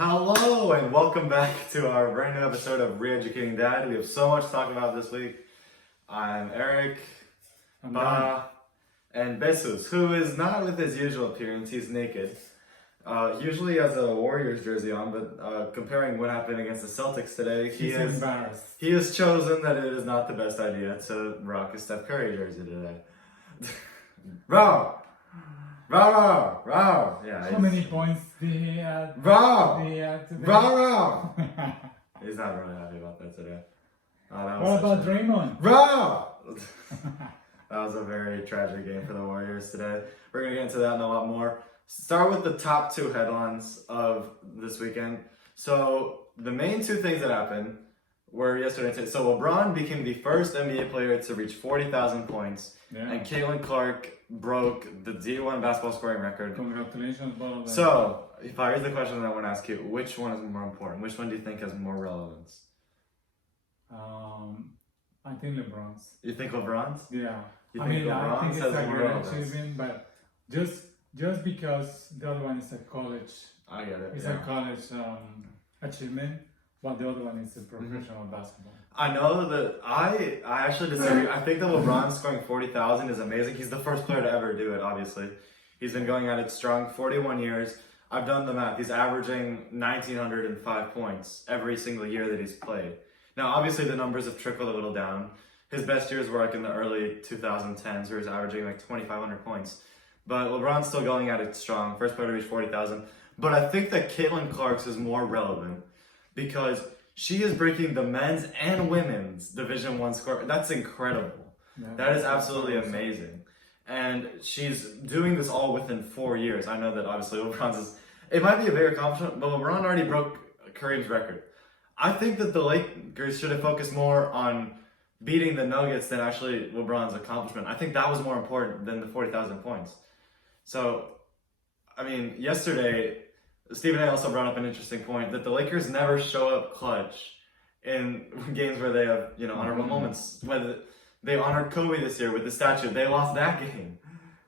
Hello and welcome back to our brand new episode of Re-Educating Dad. We have so much to talk about this week. I'm Eric, and Besus, who is not with his usual appearance. He's naked. Usually has a Warriors jersey on, but comparing what happened against the Celtics today, he has chosen that it is not the best idea to rock a Steph Curry jersey today. Raw! Yeah. How many points did he add? Raw! Today? He's not really happy about that today. What about Draymond? Raw! That was a very tragic game for the Warriors today. We're going to get into that and a lot more. Start with the top two headlines of this weekend. So the main two things that happened were yesterday and today. So LeBron became the first NBA player to reach 40,000 points. Yeah. And Caitlin Clark broke the D1 basketball scoring record. Congratulations, both. So, if I here's the question that I want to ask you: which one is more important? Which one do you think has more relevance? I think LeBron's. You think LeBron's? Yeah. You I think LeBron's it's has a more great relevance? achievement, but just because the other one is a college. I get it. It's a college achievement, but the other one is a professional basketball. I know that I actually disagree. I think that LeBron scoring 40,000 is amazing. He's the first player to ever do it, obviously. He's been going at it strong, 41 years. I've done the math. He's averaging 1,905 points every single year that he's played. Now, obviously, the numbers have trickled a little down. His best years were like in the early 2010s, where he's averaging like 2,500 points. But LeBron's still going at it strong. First player to reach 40,000. But I think that Caitlin Clark's is more relevant because she is breaking the men's and women's Division I score. That's incredible. Yeah, that is absolutely amazing. And she's doing this all within 4 years. I know that obviously LeBron's it might be a big accomplishment, but LeBron already broke Kareem's record. I think that the Lakers should have focused more on beating the Nuggets than actually LeBron's accomplishment. I think that was more important than the 40,000 points. So, I mean, yesterday, Stephen A. also brought up an interesting point that the Lakers never show up clutch in games where they have, honorable moments. Whether they honored Kobe this year with the statue, they lost that game.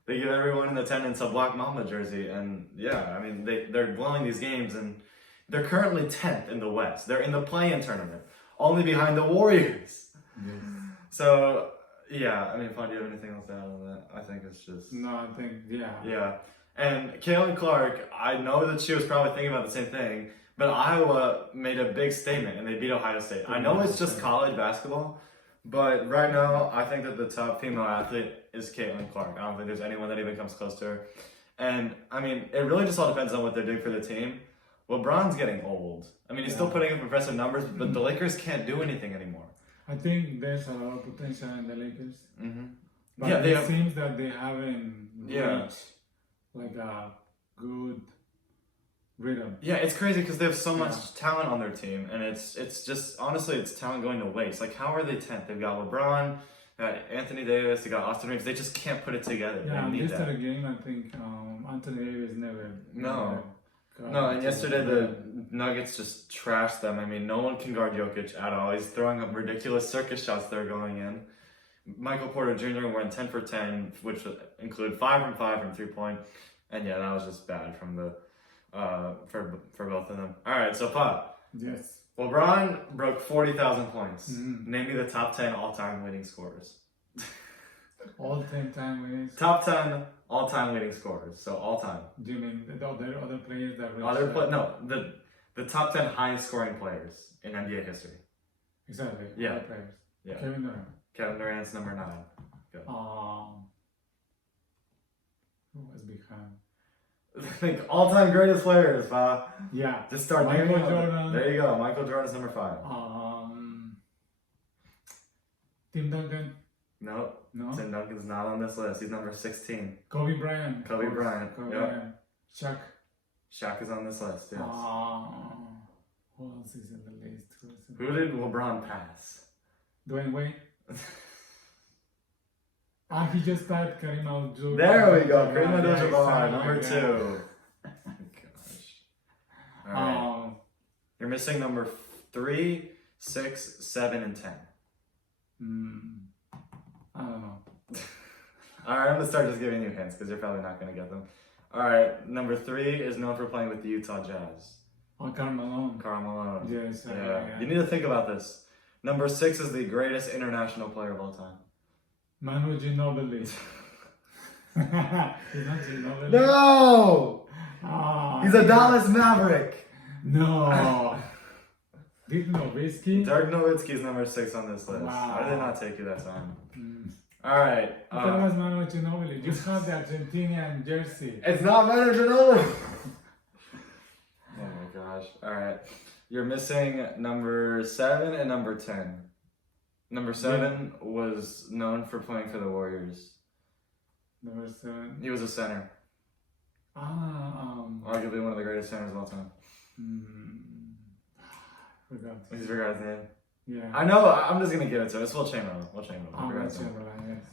They give everyone in attendance a Black Mamba jersey, and yeah, I mean they're blowing these games, and they're currently 10th in the West. They're in the play-in tournament, only behind the Warriors. Yes. So yeah, I mean, do you have anything else to add on that? I think it's just yeah. And Caitlin Clark, I know that she was probably thinking about the same thing, but Iowa made a big statement and they beat Ohio State. I know it's just college basketball, but right now I think that the top female athlete is Caitlin Clark. I don't think there's anyone that even comes close to her. And I mean, it really just all depends on what they're doing for the team. LeBron's getting old. I mean, he's still putting up impressive numbers, but the Lakers can't do anything anymore. I think there's a lot of potential in the Lakers. Mm-hmm. But yeah, it seems that they haven't reached like a good rhythm. Yeah, it's crazy because they have so much talent on their team, and it's just honestly it's talent going to waste. Like, how are they 10th? They've got LeBron, they got Anthony Davis, they got Austin Reeves. They just can't put it together. Yeah, and this game, I think Anthony Davis never. No, and yesterday the Nuggets just trashed them. I mean, no one can guard Jokic at all. He's throwing up ridiculous circus shots that are going in. Michael Porter Jr. went 10 for 10, which include 5 from 5 from 3-point, and yeah, that was just bad from the for both of them. All right, so Pop. Yes. LeBron broke 40,000 points. Mm-hmm. Name me the top 10 all-time leading scorers. All-time winners. Top 10 all-time leading scorers. So all time. Do you mean the other players that? The top 10 highest scoring players in NBA history. Exactly. Yeah. Other players. Yeah. Kevin Durant's number 9. Go. Who was behind? I think all-time greatest players. Yeah. Just start. Michael Jordan. There you go. Michael Jordan's number 5. Tim Duncan. No. Tim Duncan's not on this list. He's number 16. Kobe Bryant. Kobe Bryant. Shaq. Shaq is on this list. Yes. Who else is in the list? Who did LeBron pass? Dwayne Wade. He just typed Kareem Abdul. There we go. Kareem Abdul-Jabbar, number 2. Oh my gosh. All right. You're missing number 3, 6, 7, and 10. I don't know. Alright, I'm going to start just giving you hints because you're probably not going to get them. Alright, number 3 is known for playing with the Utah Jazz. Oh, Carmelo. Carmelo. Yes. You need to think about this. Number 6 is the greatest international player of all time. Manu Ginobili. He's not Ginobili. No! Ah, He's a Dallas Maverick. No. Dirk Nowitzki. Dirk Nowitzki is number 6 on this list. Wow. I did not take you that time. Mm. All right. I thought it was Manu Ginobili. You have the Argentinian jersey. It's not Manu Ginobili. Oh my gosh. All right. You're missing number 7 and number 10. Number 7 was known for playing for the Warriors. Number 7. He was a center. Arguably one of the greatest centers of all time. Forgot. You forgot his name? Yeah. I know, I'm just going to give it to him. It's Will Chamberlain. Will Chamberlain. Yes.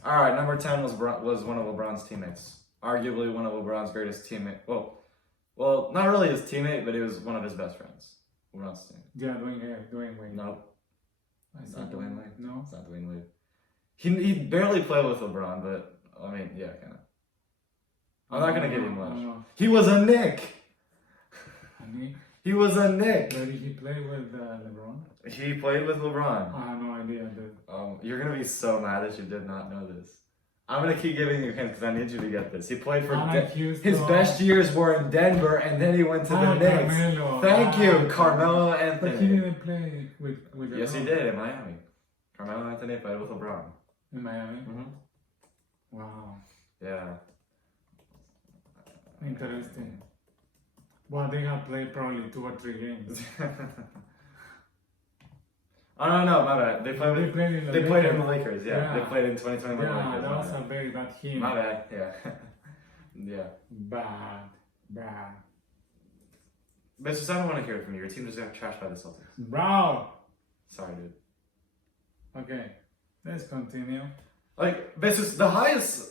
All right, number 10 was one of LeBron's teammates. Arguably one of LeBron's greatest teammates. Well, not really his teammate, but he was one of his best friends. LeBron's teammate. Yeah, Dwayne Wade. Nope. It's not Dwayne Wade. No? It's not Dwayne Wade. He barely played with LeBron, but, I mean, yeah, kind of. I'm not going to give you much. He was a Knick. He was a Knick. But did he play with LeBron? He played with LeBron. I have no idea, dude. You're going to be so mad that you did not know this. I'm going to keep giving you hints because I need you to get this. He played for his best years were in Denver, and then he went to the Knicks. Carmelo. Thank you, Carmelo Anthony. But he didn't play with LeBron. Yes, he did in Miami. Carmelo Anthony played with LeBron. In Miami? Mm-hmm. Wow. Yeah. Interesting. Well, they have played probably 2 or 3 games. Oh no, my bad. They played in the Lakers. Yeah. They played in 2021 Lakers. Yeah, that was a very bad him. My bad. Yeah. Yeah. Bad. But just, I don't want to hear it from you. Your team just got trashed by the Celtics. Bro. Sorry, dude. Okay, let's continue. Like, this is the highest.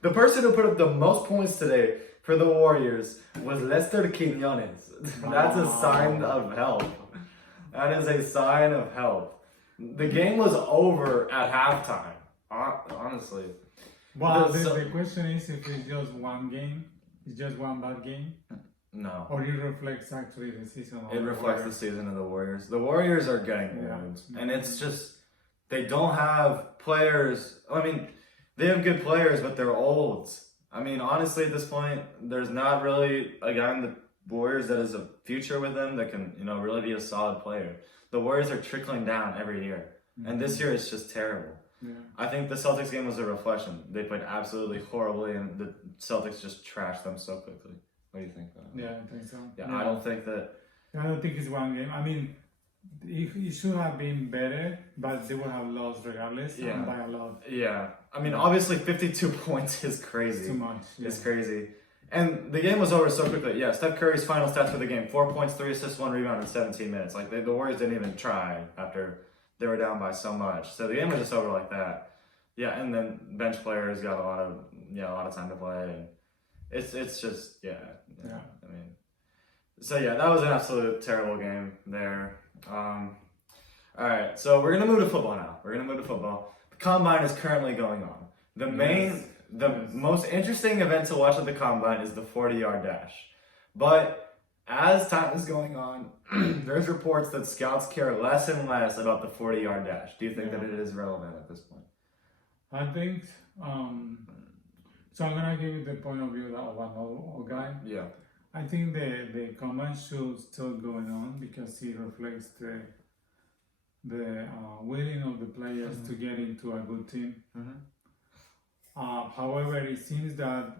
The person who put up the most points today for the Warriors was Lester Quinones. That's a sign of health. That is a sign of health. The game was over at halftime. Honestly. Well, the question is if it's just one game, it's just one bad game. No. Or it reflects actually the season. It reflects the season of the Warriors. The Warriors are getting old. And it's just, they don't have players. I mean, they have good players, but they're old. I mean, honestly, at this point, there's not really a guy in the Warriors that has a future with them that can, really be a solid player. The Warriors are trickling down every year. And this year it's just terrible. Yeah. I think the Celtics game was a reflection. They played absolutely horribly, and the Celtics just trashed them so quickly. What do you think? Yeah, I think so. Yeah, I don't think it's one game. I mean, it should have been better, but they would have lost regardless, and by a lot. Yeah. I mean, obviously 52 points is crazy. It's too much. Yeah. It's crazy. And the game was over so quickly. Yeah, Steph Curry's final stats for the game: 4 points, 3 assists, 1 rebound in 17 minutes. Like, the Warriors didn't even try after they were down by so much. So the game was just over like that. Yeah, and then bench players got a lot of time to play, and it's just I mean, so yeah, that was an absolute terrible game there. All right, so we're gonna move to football now. The combine is currently going on. The most interesting event to watch at the combine is the 40-yard dash. But as time is going on, there's reports that scouts care less and less about the 40-yard dash. Do you think that it is relevant at this point? I think, so I'm going to give you the point of view of an old guy. Yeah. I think the combine should still going on because it reflects the willing of the players to get into a good team. However, it seems that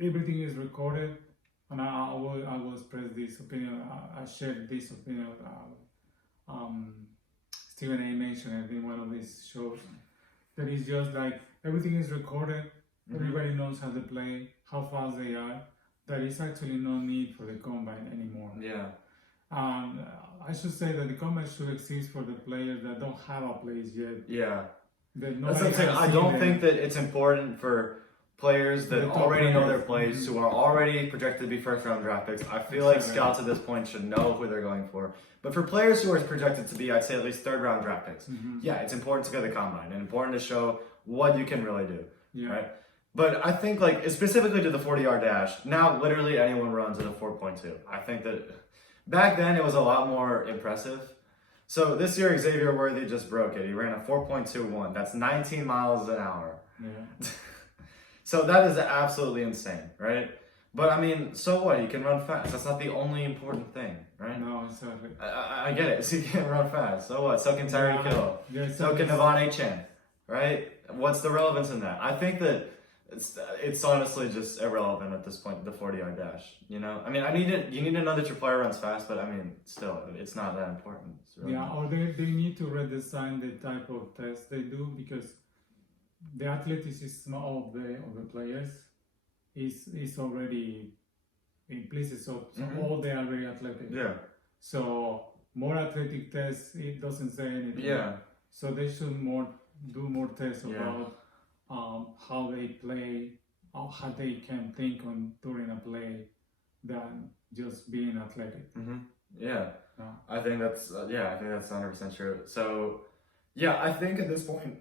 everything is recorded, and I will express this opinion. I shared this opinion. Stephen A. mentioned it in one of his shows. That is just like everything is recorded. Everybody knows how to play, how fast they are. There is actually no need for the combine anymore. Yeah. I should say that the combine should exist for the players that don't have a place yet. Yeah. That's what I'm saying. I don't think that it's important for players that already know their place, who are already projected to be first-round draft picks. I feel like scouts at this point should know who they're going for. But for players who are projected to be, I'd say, at least third-round draft picks, yeah, it's important to go to the combine and important to show what you can really do, right? But I think like specifically to the 40-yard dash, now literally anyone runs at a 4.2. I think that back then it was a lot more impressive. So this year Xavier Worthy just broke it. He ran a 4.21. That's 19 miles an hour. Yeah. So that is absolutely insane, right? But I mean, so what? He can run fast. That's not the only important thing, right? No, exactly. I get it. So he can run fast. So what? So can Tyreek Hill. Yeah, So can Devon Achane, right? What's the relevance in that? I think that it's honestly just irrelevant at this point. The 40-yard dash, you know. I mean, you need to know that your player runs fast, but I mean, still, it's not that important. Really yeah, or they need to redesign the type of test they do, because the athleticism of the players is already implicit. So all they are very athletic. Yeah. So more athletic tests, it doesn't say anything. Yeah. So they should do more tests about how they play, or how they can think on during a play, than just being athletic. Yeah. I think that's 100% true. So yeah, I think at this point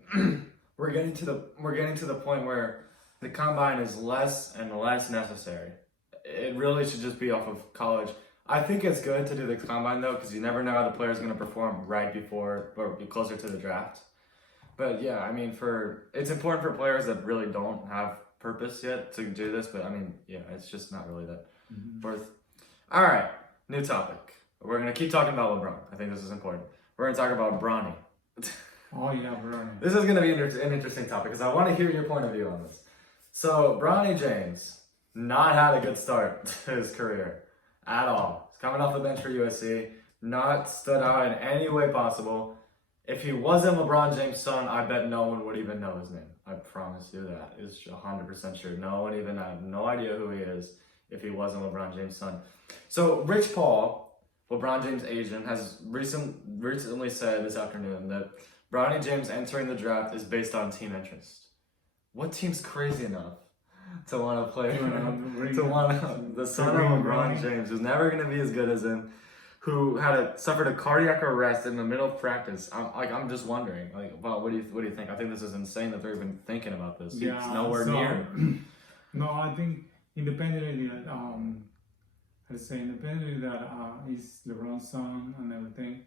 we're getting to the point where the combine is less and less necessary. It really should just be off of college. I think it's good to do the combine though, because you never know how the player's going to perform right before or closer to the draft. But yeah, I mean, it's important for players that really don't have purpose yet to do this. But I mean, yeah, it's just not really that worth. All right, new topic. We're gonna keep talking about LeBron. I think this is important. We're gonna talk about Bronny. Oh yeah, Bronny. This is gonna be an interesting topic because I want to hear your point of view on this. So Bronny James not had a good start to his career at all. He's coming off the bench for USC, not stood out in any way possible. If he wasn't LeBron James' son, I bet no one would even know his name. I promise you that. It's 100% sure. No one even had no idea who he is if he wasn't LeBron James' son. So Rich Paul, LeBron James' agent, has recently said this afternoon that Bronny James entering the draft is based on team interest. What team's crazy enough to want to play the son of LeBron James, who's never going to be as good as him, who suffered a cardiac arrest in the middle of practice? I'm just wondering, well, what do you think? I think this is insane that they're even thinking about this. Yeah, it's nowhere near. No, I think independently that is LeBron's son and everything.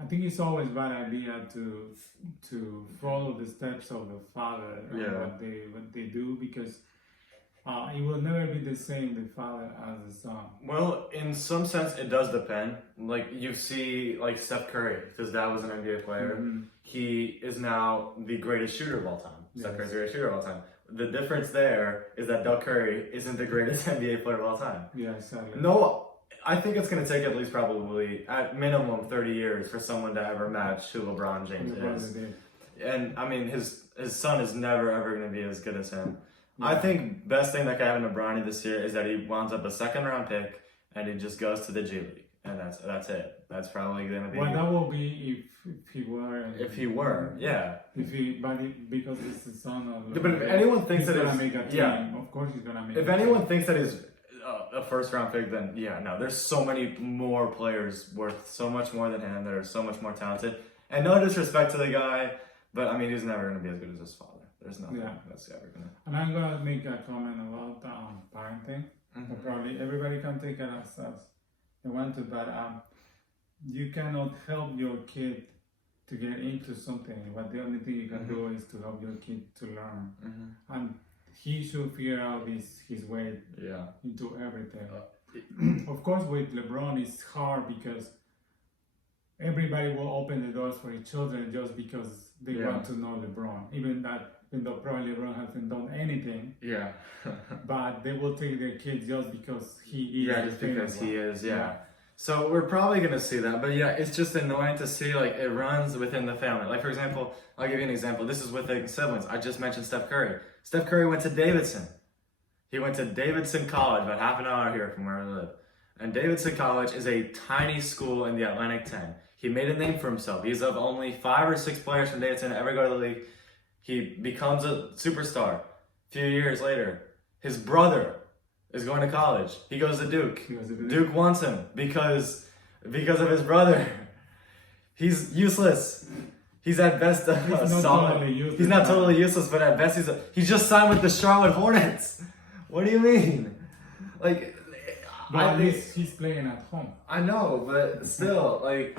I think it's always a bad idea to follow the steps of the father and what they do, because it will never be the same, the father as the son. Well, in some sense, it does depend. Like, you see, like, Steph Curry, his dad was an NBA player. He is now the greatest shooter of all time. Steph Curry's the greatest shooter of all time. The difference there is that Doug Curry isn't the greatest NBA player of all time. Yeah, exactly. No, I think it's going to take at least probably, at minimum, 30 years for someone to ever match who LeBron James is. And, I mean, his son is never, ever going to be as good as him. Yeah. I think best thing that can happen to Bronny this year is that he winds up a second-round pick and he just goes to the G League. And that's it. That's probably going to be... Well, that will be if he were... If he were, yeah. Because it's the son of... But if anyone thinks that he's going to make a team, of course he's going to make If anyone thinks that he's a first-round pick, then yeah, no. There's so many more players worth so much more than him that are so much more talented. And no disrespect to the guy, but I mean, he's never going to be as good as his father. There's nothing that's ever going to... And I'm going to make a comment about parenting. Probably everybody can take it as they want to, but you cannot help your kid to get into something, but the only thing you can do is to help your kid to learn. And he should figure out his way into everything. Of course, with LeBron, it's hard because everybody will open the doors for each other just because they want to know LeBron. Even though probably LeBron hasn't done anything. Yeah. But they will take their kids just because he is. Yeah, just because he is, So we're probably going to see that. But yeah, it's just annoying to see, like, it runs within the family. Like, for example, I'll give you an example. This is with the siblings. I just mentioned Steph Curry. Steph Curry went to Davidson. He went to Davidson College, about half an hour here from where I live. And Davidson College is a tiny school in the Atlantic 10. He made a name for himself. He's of only 5 or 6 players from Davidson to ever go to the league. He becomes a superstar. A few years later, his brother is going to college. He goes to Duke. Duke wants him because of his brother. He's useless. He's at best He's not solid. totally useless. He's not totally useless, but at best he's just signed with the Charlotte Hornets. What do you mean? Like, But at least he's playing at home. I know, but still, like,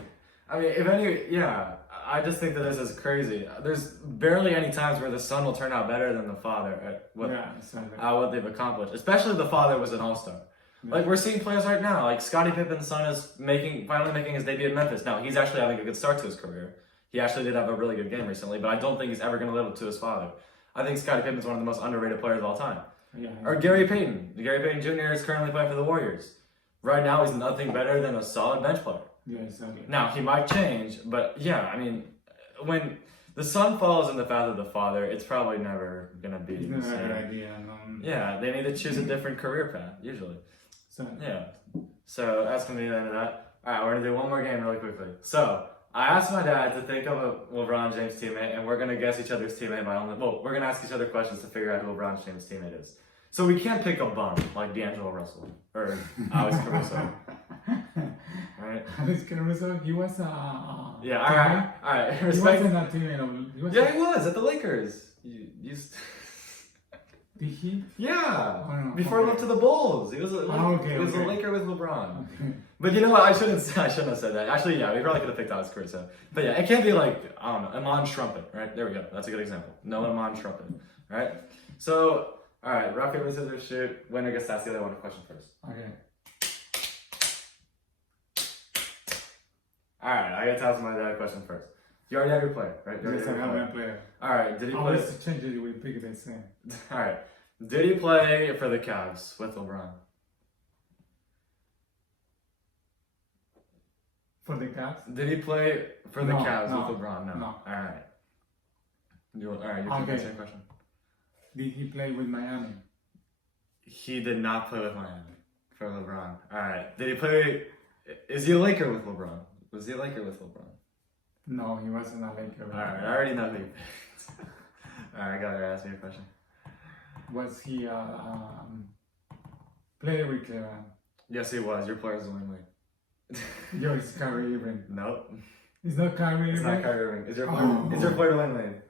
I mean, if any, yeah, I just think that this is crazy. There's barely any times where the son will turn out better than the father at what they've accomplished. Especially the father was an all-star. Yeah. Like, we're seeing players right now, like Scottie Pippen's son is finally making his debut in Memphis. Now, he's actually having a good start to his career. He actually did have a really good game recently, but I don't think he's ever going to live up to his father. I think Scottie Pippen's one of the most underrated players of all time. Yeah. Or Gary Payton. Gary Payton Jr. is currently playing for the Warriors. Right now, he's nothing better than a solid bench player. Yeah, exactly. Now, he might change, but yeah, I mean, when the son follows in the path of the father, it's probably never going to be the same. Good idea. Yeah, they need to choose a different career path, usually. So, yeah. So that's going to be the end of that. All right, we're going to do one more game really quickly. So, I asked my dad to think of a LeBron James teammate, and we're going to guess each other's teammate by only... Well, we're going to ask each other questions to figure out who LeBron James' teammate is. So we can't pick a bum like D'Angelo Russell or Alex Caruso. Right? Alex Caruso, he was yeah, all right. He wasn't a teammate. He was at the Lakers. Did he? Yeah. Before he went to the Bulls, he was a Laker with LeBron. Okay. But you know what? I shouldn't have said that. Actually, yeah, we probably could have picked Alex Caruso. But yeah, it can't be like, I don't know, Iman Shumpert, right? There we go. That's a good example. No Iman Shumpert, right? So, all right, rock, paper, scissors, shoot. Winner gets to ask the other one a question first. Okay. All right, I got to ask my dad a question first. You already have your player, right? Yes, I have my player. All right, did he play? Let's change it. We pick the same. All right, did he play for the Cavs with LeBron? For the Cavs? Did he play for the Cavs with LeBron? No. All right. You can answer your question. Did he play with Miami? He did not play with Miami for LeBron. All right. Did he play? Is he a Laker with LeBron? Was he a Laker with LeBron? No, he wasn't a Laker. All right. I already know who you picked. All right, got to ask me a question. Was he player with Cleveland? Yes, he was. Your player's Dwayne Wade. Yours, Kyrie Irving. Nope. It's not Kyrie Irving? It's not Kyrie Irving. Is your player Dwayne Wade?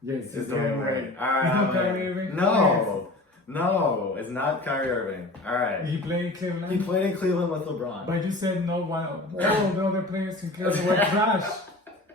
Yes, it's Dwayne Wade. All right. It's not Kyrie Irving? No. No, it's not Kyrie Irving. All right. He played in Cleveland? He played in Cleveland with LeBron. But you said no one. All the other players in Cleveland were trash.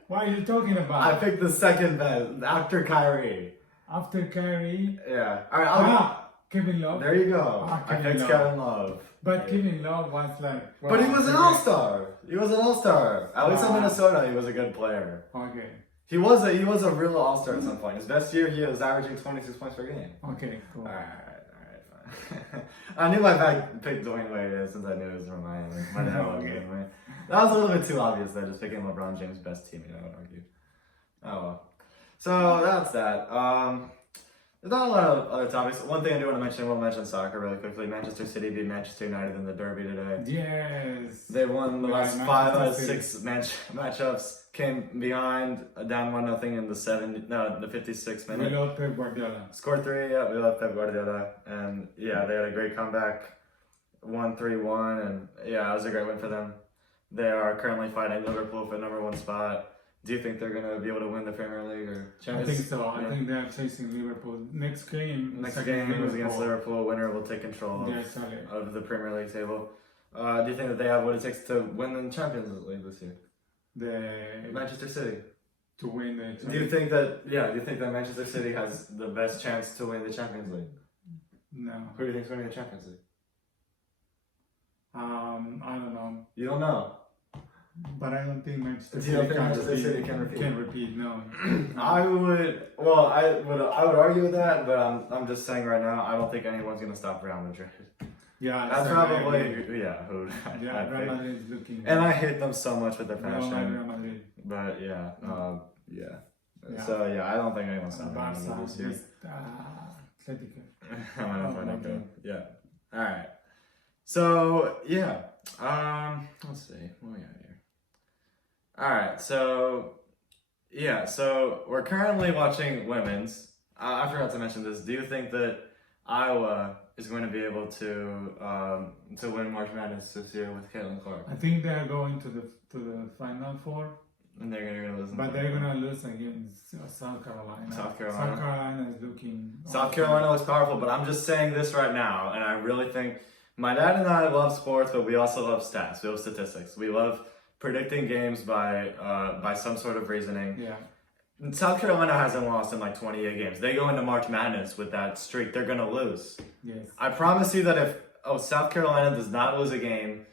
What are you talking about? I picked the second best after Kyrie. After Kyrie? Yeah. All right. Kevin Love. There you go. I picked Kevin Love. But Kevin Love was like... Well, but he was an all-star. He was an all-star. At least in Minnesota, he was a good player. Okay. He was a real all-star at some point. His best year, he was averaging 26 points per game. Okay, cool. All right, fine. I knew my dad picked Dwayne Wade since I knew it was from Miami. That was a little bit too obvious, though, just picking LeBron James' best teammate, I would argue. Oh, well. So, that's that. There's not a lot of other topics. One thing I do want to mention, we'll mention soccer really quickly. Manchester City beat Manchester United in the derby today. Yes. They won the last 5 out of 6 matchups. Came behind, down 1-0 in the 56th minute. We love Pep Guardiola. Scored 3, yeah, we love Pep Guardiola. And yeah, they had a great comeback. Won 3-1, and yeah, it was a great win for them. They are currently fighting Liverpool for the #1 spot. Do you think they're going to be able to win the Premier League or Champions? I think so. Yeah. I think they're chasing Liverpool. Next game is against Liverpool. Winner will take control of the Premier League table. Do you think that they have what it takes to win the Champions League this year? Manchester City. To win the Champions Do you think that Manchester City has the best chance to win the Champions League? No. Who do you think is winning the Champions League? I don't know. You don't know? But I don't think Manchester City can repeat. Can repeat, no. I would argue with that, but I'm just saying right now, I don't think anyone's gonna stop Real Madrid. Yeah, that's probably who. Real Madrid is looking. And I hate them so much with their passion. Real Madrid. But yeah. So yeah, I don't think anyone's stopping them this year. Atletico. Yeah. All right. So yeah. Let's see. What we got here? All right, so we're currently watching women's. I forgot to mention this. Do you think that Iowa is going to be able to win March Madness this year with Caitlin Clark? I think they are going to the Final Four. And they're gonna lose. But they're gonna lose against South Carolina. South Carolina. South Carolina is looking. South Carolina was powerful, but I'm just saying this right now, and I really think my dad and I love sports, but we also love stats. We love statistics. We love predicting games by some sort of reasoning. Yeah. And South Carolina hasn't lost in like 28 games. They go into March Madness with that streak. They're gonna lose. Yes. I promise you that if South Carolina does not lose a game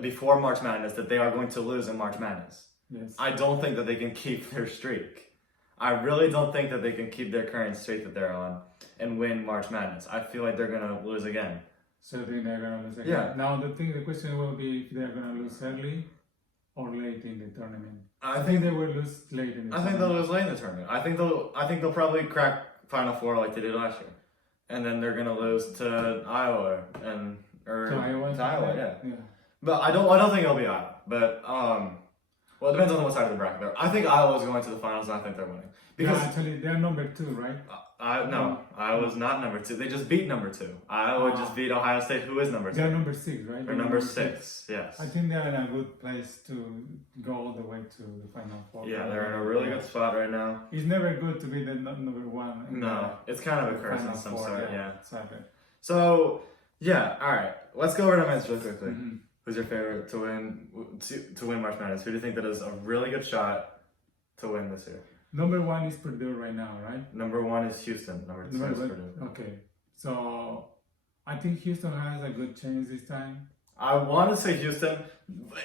before March Madness, that they are going to lose in March Madness. Yes. I don't think that they can keep their streak. I really don't think that they can keep their current streak that they're on and win March Madness. I feel like they're gonna lose again. So I think they're gonna lose again. Yeah. Now the question will be if they're gonna lose early or late in the tournament. I think they will lose late in the I think they'll lose late in the tournament. I think they'll probably crack Final Four like they did last year, and then they're gonna lose to Iowa to Iowa. Yeah. But I don't think it'll be Iowa. But well, it depends on what side of the bracket they're. I think Iowa's going to the finals, and I think they're winning because actually they're number 2, right? Iowa's not number 2. They just beat number 2. Iowa just beat Ohio State, who is number 2. They're number 6, right? They're number 6. Yes. I think they're in a good place to go all the way to the Final Four. Yeah, they're in a really good spot right now. It's never good to be the number 1. No, it's kind of a curse in some sort. Yeah. Exactly. So yeah, all right. Let's go over to men's real quickly. Mm-hmm. Who's your favorite to win March Madness? Who do you think that is a really good shot to win this year? Number 1 is Purdue right now, right? Number 1 is Houston. Number 2 is Purdue. Okay, so I think Houston has a good chance this time. I want to say Houston.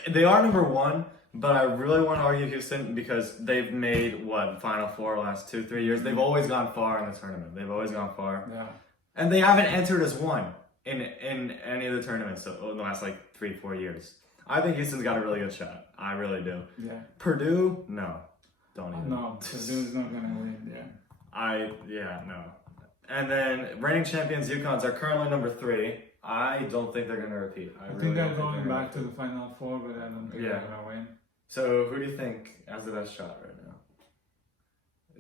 They are number 1, but I really want to argue Houston because they've made Final Four last 2-3 years. They've always gone far in the tournament. They've always gone far. Yeah. And they haven't entered as one in any of the tournaments in the last 3-4 years. I think Houston's got a really good shot. I really do. Yeah. Purdue, no. Don't even. No, Purdue's not gonna win. Yeah. No. And then reigning champions UConns are currently number 3. I don't think they're gonna repeat. I think they're going back to the Final Four, but I don't think they're gonna win. So who do you think has the best shot right now?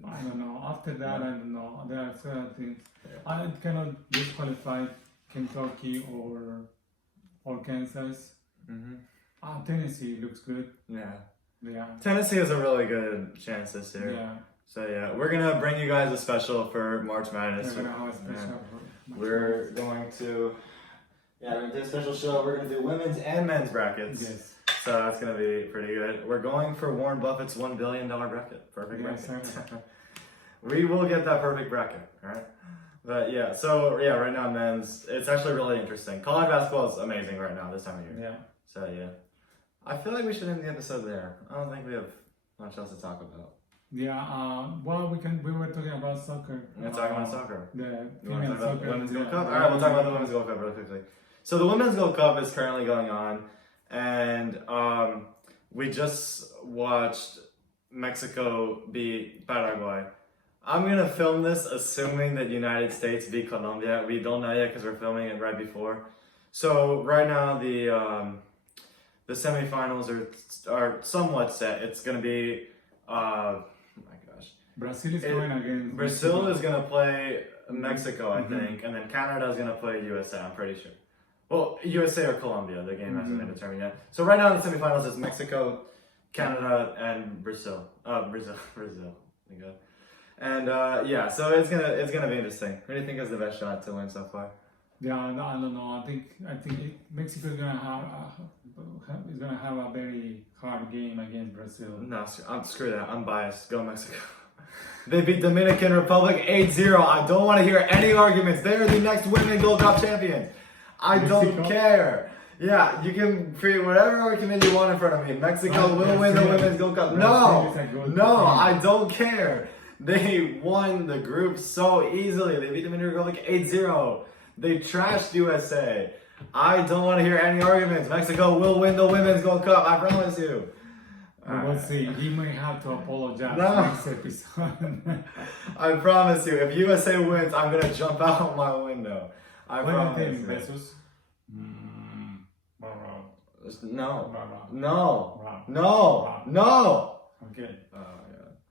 I don't know. After that, I don't know. There are certain things. I cannot disqualify Kentucky or Kansas. Mm-hmm. Tennessee looks good. Yeah. Tennessee has a really good chance this year. Yeah. So yeah, we're gonna bring you guys a special for March Madness. We're gonna have a special. We're going to do a special show. We're gonna do women's and men's brackets. Yes. So that's gonna be pretty good. We're going for Warren Buffett's $1 billion bracket. Perfect bracket. We will get that perfect bracket, alright? But yeah, so yeah, right now men's, it's actually really interesting. College basketball is amazing right now this time of year. Yeah. So yeah. I feel like we should end the episode there. I don't think we have much else to talk about. Yeah, well, we were talking about soccer. We're talking about soccer. The You want to talk about the Women's Gold Cup? Yeah. Alright, we'll talk about the Women's Gold Cup really quickly. So the Women's Gold Cup is currently going on, and we just watched Mexico beat Paraguay. I'm gonna film this assuming that United States beat Colombia. We don't know yet because we're filming it right before. So right now the semifinals are somewhat set. It's gonna be oh my gosh. Brazil is going against Brazil is gonna play Mexico, I think, and then Canada is gonna play USA. I'm pretty sure. Well, USA or Colombia. The game hasn't been determined yet. So right now in the semifinals it's Mexico, Canada, and Brazil. Brazil. Thank God. And yeah, so it's gonna be interesting. Who do you think has the best shot to win so far? Yeah, I don't know. I think Mexico is gonna have a very hard game against Brazil. No, screw that. I'm biased. Go Mexico. They beat Dominican Republic 8-0. I don't want to hear any arguments. They are the next Women's Gold Cup champions. I don't care. Yeah, you can create whatever argument you want in front of me. Mexico will win the Women's Gold Cup. No, I don't care. They won the group so easily. They beat Dominican Republic 8-0. They trashed USA. I don't want to hear any arguments. Mexico will win the Women's Gold Cup. I promise you. We'll see. He may have to apologize next episode. I promise you. If USA wins, I'm going to jump out my window. I promise you. Pesos? No. Okay. Yeah.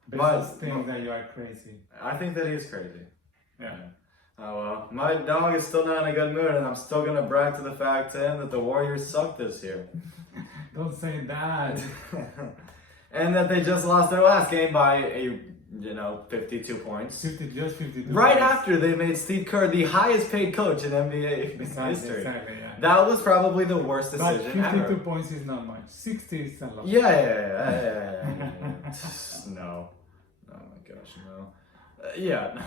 Bezos thinks that you are crazy. I think that he's crazy. Yeah. Oh well. My dog is still not in a good mood, and I'm still going to brag to the fact to him that the Warriors suck this year. Don't say that. and that they just lost their last game by 52 points. 52 Right points. after they made Steve Kerr the highest paid coach in NBA history. Exactly, yeah. That was probably the worst But decision 52 ever. points is not much. 60 is a lot. Yeah. No. Oh my gosh, no. Yeah.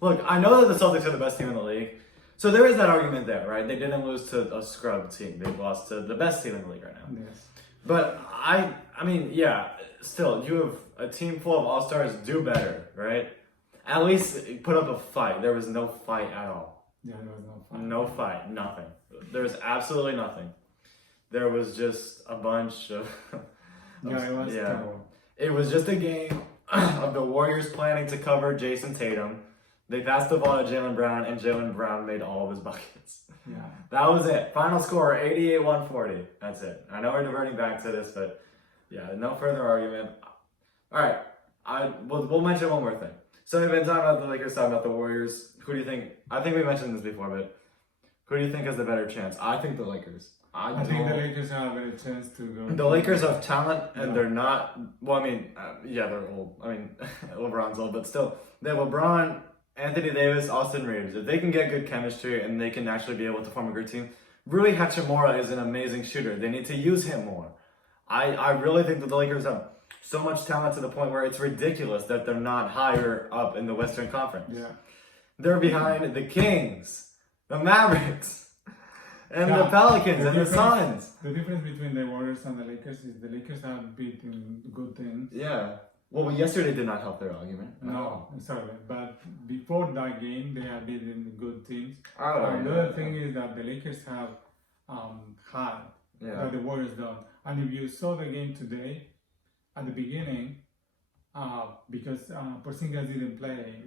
Look, I know that the Celtics are the best team in the league. So there is that argument there, right? They didn't lose to a scrub team. They lost to the best team in the league right now. Yes. But I mean, yeah, still, you have a team full of all-stars, do better, right? At least put up a fight. There was no fight at all. Yeah, there was no fight. No fight, nothing. There was absolutely nothing. There was just a bunch of... Yeah, it was terrible. It was just a game of the Warriors planning to cover Jason Tatum. They passed the ball to Jaylen Brown, and Jaylen Brown made all of his buckets. Yeah. That was it. Final score, 88-140. That's it. I know we're diverting back to this, but yeah, no further argument. All right, we'll mention one more thing. So we've been talking about the Lakers, talking about the Warriors. Who do you think? I think we mentioned this before, but who do you think has the better chance? I think the Lakers. I think the Lakers have a better chance to go. The Lakers have talent, and they're not. Well, I mean, yeah, they're old. I mean, LeBron's old, but still, they have LeBron, Anthony Davis, Austin Reeves. If they can get good chemistry and they can actually be able to form a good team, Rui Hachimura is an amazing shooter. They need to use him more. I really think that the Lakers have so much talent to the point where it's ridiculous that they're not higher up in the Western Conference. Yeah. They're behind the Kings, the Mavericks, and the Pelicans and the Suns. The difference between the Warriors and the Lakers is the Lakers have beaten good teams. Yeah. Well, yesterday did not help their argument. No, sorry. But before that game, they have beaten good teams. Oh, The other thing is that the Lakers have had that the Warriors don't. And if you saw the game today, at the beginning, because Porzingis didn't play,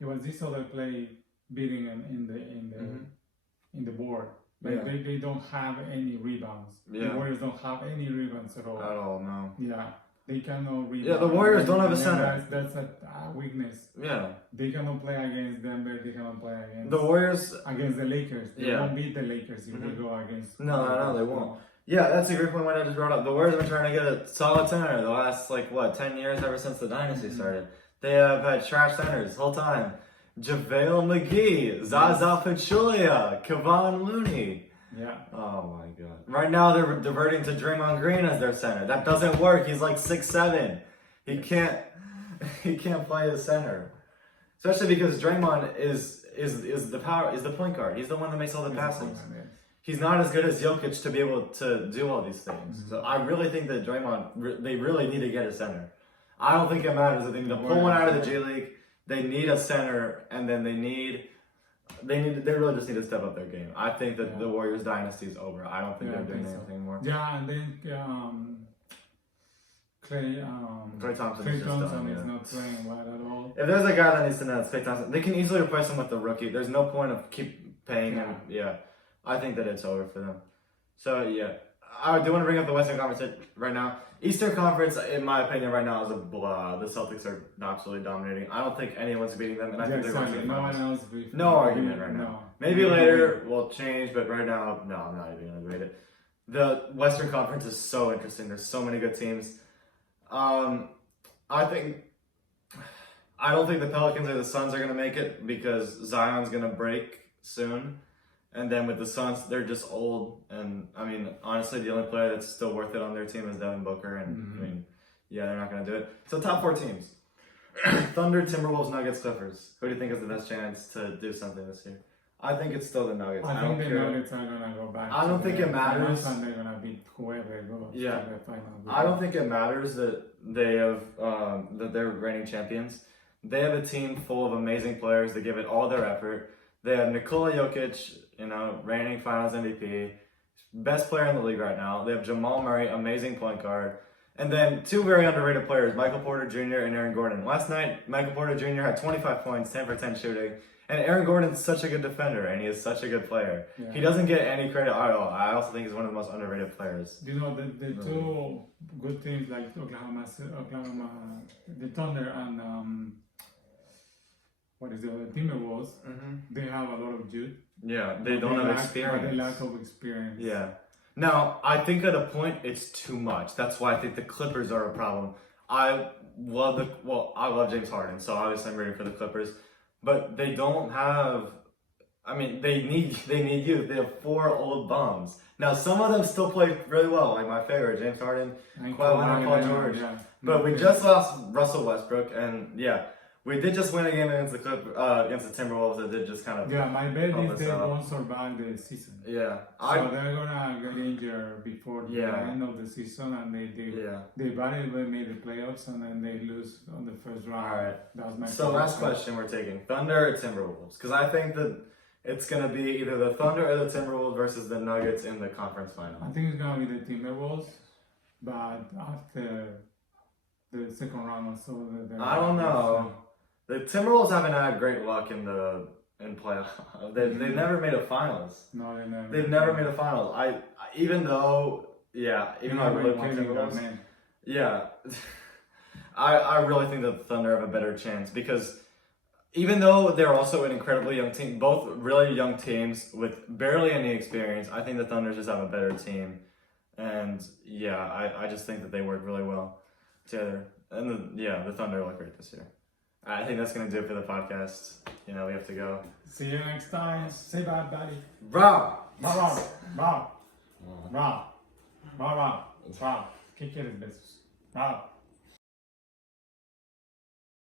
it was this other play beating him in the board. Like they don't have any rebounds. The Warriors don't have any rebounds at all. At all, no. Yeah, they cannot rebound. Yeah, the Warriors don't have a center. That's a weakness. Yeah. They cannot play against Denver. They cannot play against The Warriors. Against the Lakers. They won't beat the Lakers if they go against. No, they won't. Yeah, that's a great point. What I just brought up. The Warriors have been trying to get a solid center the last 10 years ever since the dynasty started. They have had trash centers the whole time. JaVale McGee, Zaza Pachulia, Kevon Looney. Yeah. Oh my God. Right now they're diverting to Draymond Green as their center. That doesn't work. He's like 6'7". He can't play the center. Especially because Draymond is the point guard. He's the one that makes all the passes. He's not as good as Jokic to be able to do all these things. So I really think that Draymond, they really need to get a center. I don't think it matters if they need to pull one out of the G League. They need a center, and then they really just need to step up their game. I think that the Warriors dynasty is over. I don't think they're doing anything more. Yeah, and then Klay Thompson is done, not playing well at all. If there's a guy that needs to know, it's Klay Thompson. They can easily replace him with the rookie. There's no point of keep paying him. Yeah, I think that it's over for them. So yeah, I do want to bring up the Western Conference right now. Eastern Conference, in my opinion, right now is a blah. The Celtics are absolutely dominating. I don't think anyone's beating them, and I think they're going to the finals. No argument right now. No. Maybe later we'll change, but right now, no, I'm not even going to debate it. The Western Conference is so interesting. There's so many good teams. I don't think the Pelicans or the Suns are going to make it because Zion's going to break soon. And then with the Suns, they're just old. And I mean, honestly, the only player that's still worth it on their team is Devin Booker. And I mean, they're not going to do it. So top 4 teams. Thunder, Timberwolves, Nuggets, Clippers. Who do you think has the best chance to do something this year? I think it's still the Nuggets. I think the Nuggets are going to go back. I don't think it matters. And they're going to beat whoever goes to the final. I don't think it matters that they have that they're reigning champions. They have a team full of amazing players that give it all their effort. They have Nikola Jokic, reigning Finals MVP, best player in the league right now. They have Jamal Murray, amazing point guard. And then 2 very underrated players, Michael Porter Jr. and Aaron Gordon. Last night, Michael Porter Jr. had 25 points, 10 for 10 shooting. And Aaron Gordon's such a good defender, and he is such a good player. Yeah. He doesn't get any credit at all. I also think he's one of the most underrated players. The 2 good teams like Oklahoma, the Thunder and the Timberwolves, they have a lot of youth. Yeah, they don't have experience. But they lack of experience. Yeah. Now, I think at a point it's too much. That's why I think the Clippers are a problem. I love James Harden, so obviously I'm rooting for the Clippers. But they don't have. I mean, they need youth. They have 4 old bums. Now, some of them still play really well, like my favorite, James Harden, Kawhi Leonard, Paul George. Yeah. But we just lost Russell Westbrook, and yeah, we did just win a game against the against the Timberwolves. That did just kind of My bet help is us they out. won't survive the season. Yeah, So they're gonna get injured before the Yeah. end of the season, and they very well made the playoffs, and then they lose on the first round. All right. That was my So last question we're taking: Thunder or Timberwolves? Because I think that it's gonna be either the Thunder or the Timberwolves versus the Nuggets in the conference final. I think it's gonna be the Timberwolves, but after the second round or so, I don't know. The Timberwolves haven't had great luck in playoff. They've never made a finals. No, they never. They've never made a finals. Even though I really want Timberwolves. Yeah, I really think that the Thunder have a better chance because even though they're also an incredibly young team, both really young teams with barely any experience, I think the Thunder just have a better team. And I just think that they work really well together. And the Thunder look great this year. I think that's going to do it for the podcast. We have to go. See you next time. Say bye, buddy. Rah! Rah, rah, rah, rah, rah, rah, rah. ¿Qué quieres, besos? Rah.